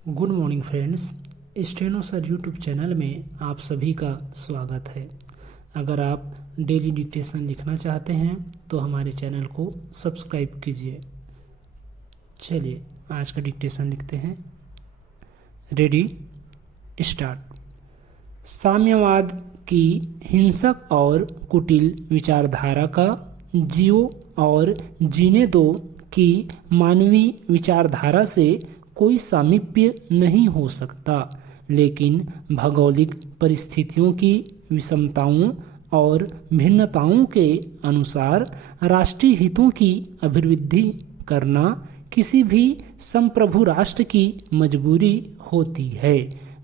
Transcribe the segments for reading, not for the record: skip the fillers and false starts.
Good morning friends. Steno sir YouTube channel में आप सभी का स्वागत है। अगर आप डेली डिक्टेशन लिखना चाहते हैं तो हमारे चैनल को सब्सक्राइब कीजिए। चलिए आज का डिक्टेशन लिखते हैं। Ready start. साम्यवाद की हिंसक और कुटिल विचारधारा का जियो और जीने दो की मानवीय विचारधारा से कोई सामीप्य नहीं हो सकता, लेकिन भौगोलिक परिस्थितियों की विषमताओं और भिन्नताओं के अनुसार राष्ट्रीय हितों की अभिवृद्धि करना किसी भी संप्रभु राष्ट्र की मजबूरी होती है।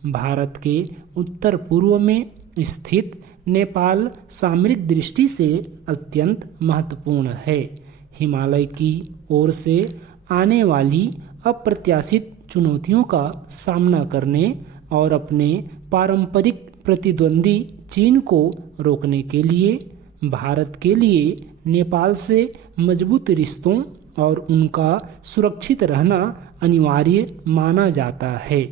भारत के उत्तर पूर्व में स्थित नेपाल सामरिक दृष्टि से अत्यंत महत्वपूर्ण है। हिमालय की ओर से आने वाली अप्रत्याशित चुनौतियों का सामना करने और अपने पारंपरिक प्रतिद्वंदी चीन को रोकने के लिए भारत के लिए नेपाल से मजबूत रिश्तों और उनका सुरक्षित रहना अनिवार्य माना जाता है।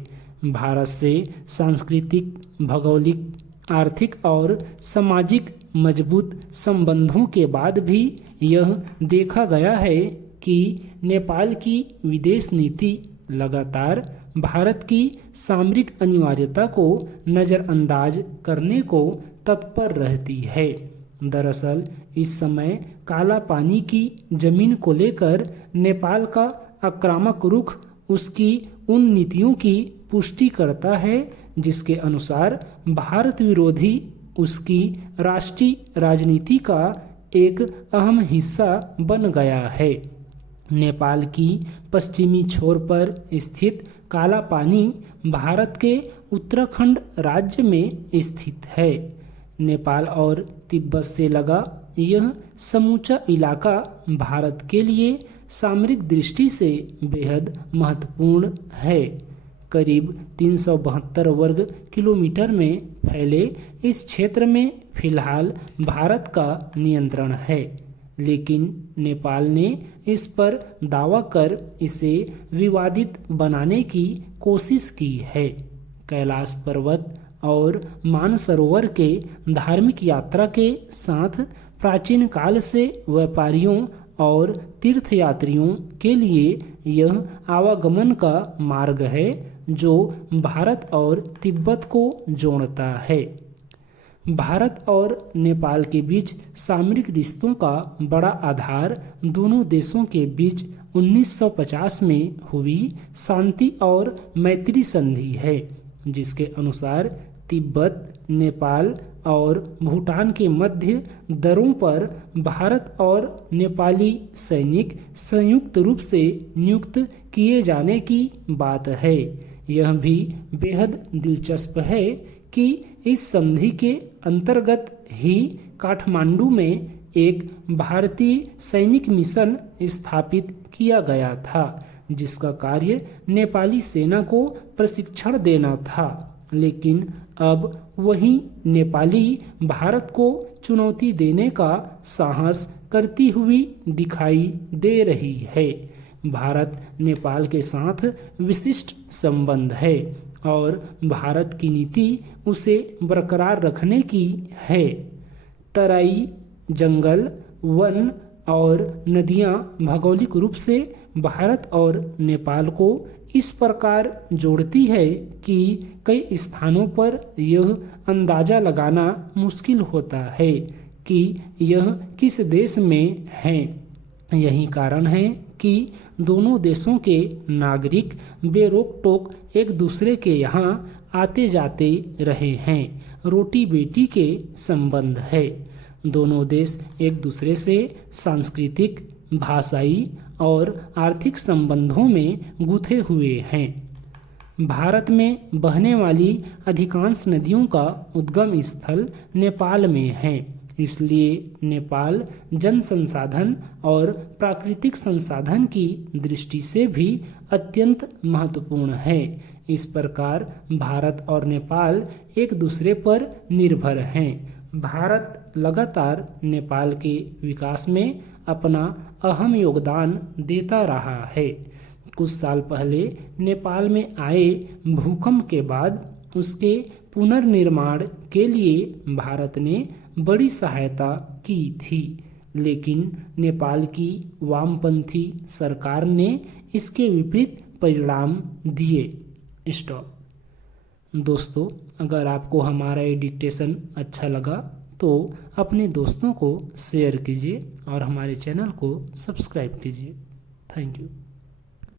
भारत से सांस्कृतिक, भौगोलिक, आर्थिक और सामाजिक मजबूत संबंधों के बाद भी यह देखा गया है कि नेपाल की विदेश नीति लगातार भारत की सामरिक अनिवार्यता को नज़रअंदाज करने को तत्पर रहती है। दरअसल इस समय काला पानी की जमीन को लेकर नेपाल का आक्रामक रुख उसकी उन नीतियों की पुष्टि करता है जिसके अनुसार भारत विरोधी उसकी राष्ट्रीय राजनीति का एक अहम हिस्सा बन गया है। नेपाल की पश्चिमी छोर पर स्थित काला पानी भारत के उत्तराखंड राज्य में स्थित है। नेपाल और तिब्बत से लगा यह समूचा इलाका भारत के लिए सामरिक दृष्टि से बेहद महत्वपूर्ण है। करीब 372 वर्ग किलोमीटर में फैले इस क्षेत्र में फिलहाल भारत का नियंत्रण है, लेकिन नेपाल ने इस पर दावा कर इसे विवादित बनाने की कोशिश की है। कैलाश पर्वत और मानसरोवर के धार्मिक यात्रा के साथ प्राचीन काल से व्यापारियों और तीर्थयात्रियों के लिए यह आवागमन का मार्ग है जो भारत और तिब्बत को जोड़ता है। भारत और नेपाल के बीच सामरिक रिश्तों का बड़ा आधार दोनों देशों के बीच 1950 में हुई शांति और मैत्री संधि है, जिसके अनुसार तिब्बत, नेपाल और भूटान के मध्य दरों पर भारत और नेपाली सैनिक संयुक्त रूप से नियुक्त किए जाने की बात है। यह भी बेहद दिलचस्प है कि इस संधि के अंतर्गत ही काठमांडू में एक भारतीय सैनिक मिशन स्थापित किया गया था, जिसका कार्य नेपाली सेना को प्रशिक्षण देना था। लेकिन अब वही नेपाली भारत को चुनौती देने का साहस करती हुई दिखाई दे रही है। भारत नेपाल के साथ विशिष्ट संबंध है और भारत की नीति उसे बरकरार रखने की है। तराई, जंगल, वन और नदियां भौगोलिक रूप से भारत और नेपाल को इस प्रकार जोड़ती है कि कई स्थानों पर यह अंदाजा लगाना मुश्किल होता है कि यह किस देश में है। यही कारण है कि दोनों देशों के नागरिक बेरोक टोक एक दूसरे के यहाँ आते जाते रहे हैं। रोटी बेटी के संबंध है। दोनों देश एक दूसरे से सांस्कृतिक, भाषाई और आर्थिक संबंधों में गुथे हुए हैं। भारत में बहने वाली अधिकांश नदियों का उद्गम स्थल नेपाल में है, इसलिए नेपाल जन संसाधन और प्राकृतिक संसाधन की दृष्टि से भी अत्यंत महत्वपूर्ण है। इस प्रकार भारत और नेपाल एक दूसरे पर निर्भर हैं। भारत लगातार नेपाल के विकास में अपना अहम योगदान देता रहा है। कुछ साल पहले नेपाल में आए भूकंप के बाद उसके पुनर्निर्माण के लिए भारत ने बड़ी सहायता की थी, लेकिन नेपाल की वामपंथी सरकार ने इसके विपरीत परिणाम दिए। स्टॉप। दोस्तों, अगर आपको हमारा ये डिक्टेशन अच्छा लगा तो अपने दोस्तों को शेयर कीजिए और हमारे चैनल को सब्सक्राइब कीजिए। Thank you.